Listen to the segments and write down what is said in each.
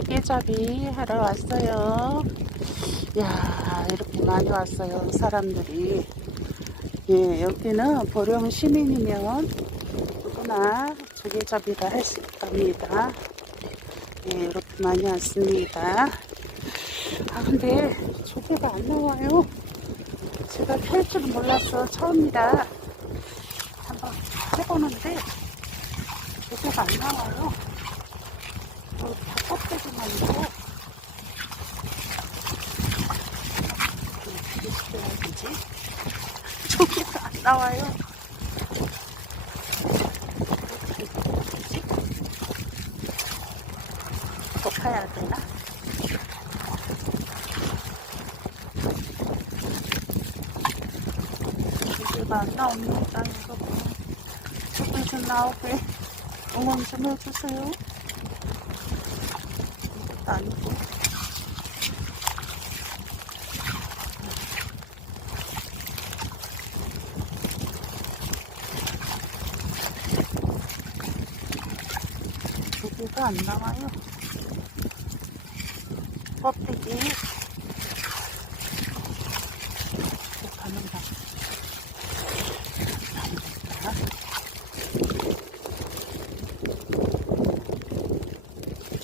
조개잡이 하러 왔어요. 야 이렇게 많이 왔어요. 사람들이. 예, 여기는 보령 시민이면 누구나 조개잡이를 할 수 있답니다. 예, 이렇게 많이 왔습니다. 아, 근데 조개가 안 나와요. 제가 펼 줄은 몰랐어. 처음이라 한번 해보는데 조개가 안 나와요. 어, 다 껍데기만 있고. 어떻게 시켜야 되지? 조개가 안 나와요. 더 파야 되나? 조개가 안 나옵니다, 여러분. 조개 좀 나오게 응원 좀 해주세요. 이것도 아니고. 조개가 안 나와요. 껍데기. 가는 방. 안됐다.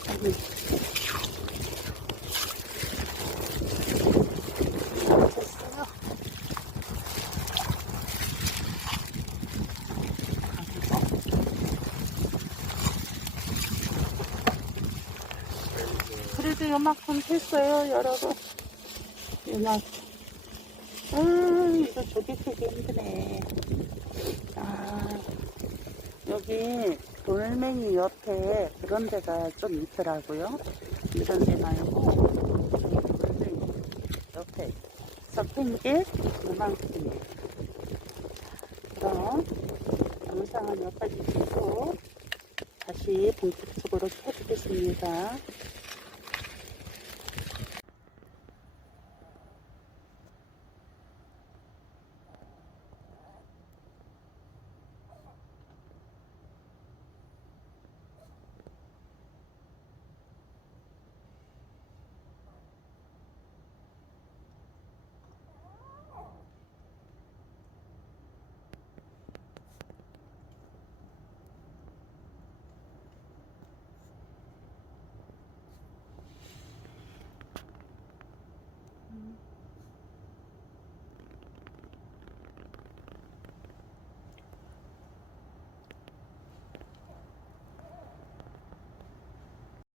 아니. 됐어요. 그래도 요만큼 했어요, 여러분. 요만큼. 아, 이거 조개 캐기 힘드네. 아, 여기 돌멩이 옆에 그런 데가 좀 있더라고요. 이런 데 말고, 저기 옆에 섞인 게 요만큼이에요. 그럼 영상은 여기까지 찍고 다시 본격적으로 켜드리겠습니다. Mm-hmm.